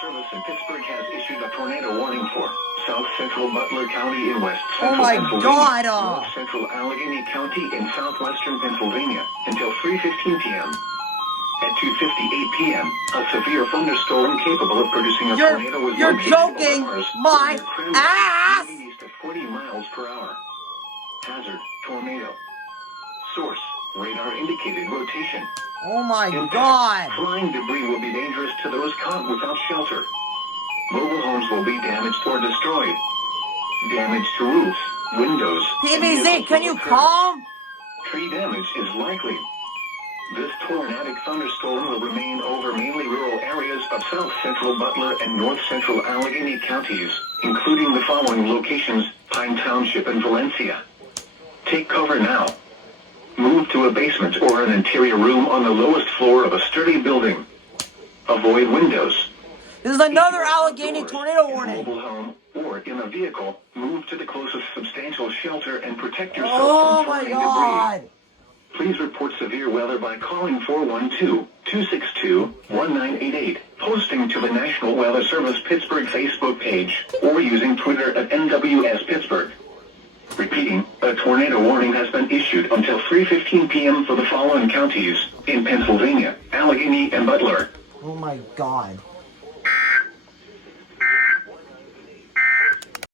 Service in Pittsburgh has issued a tornado warning for South Central Butler County in West Central Oh my Pennsylvania, God! North Central Allegheny County in southwestern Pennsylvania until 3:15 p.m. At 2:58 p.m., a severe thunderstorm capable of producing a tornado was You're located joking over Mars, my ass! 80 to 40 miles per hour. Hazard, tornado. Source, radar indicated rotation. Oh my Impact, God! flying debris will be dangerous to those caught without shelter. Mobile homes will be damaged or destroyed. Damage to roofs, windows, and PBZ, vehicles can will you occur. calm? Tree damage is likely. This tornadic thunderstorm will remain over mainly rural areas of South Central Butler and North Central Allegheny counties, including the following locations: Pine Township and Valencia. Take cover now. Move to a basement or an interior room on the lowest floor of a sturdy building. Avoid windows. This is another If you are Allegheny outdoors, tornado in a warning. mobile home or in a vehicle, move to the closest substantial shelter and protect yourself Oh from my flying God! debris. Please report severe weather by calling 412-262-1988, posting to the National Weather Service Pittsburgh Facebook page, or using Twitter at NWS Pittsburgh. Repeating, a tornado warning has been issued until 3:15 p.m. for the following counties in Pennsylvania, Allegheny, and Butler. Oh my God.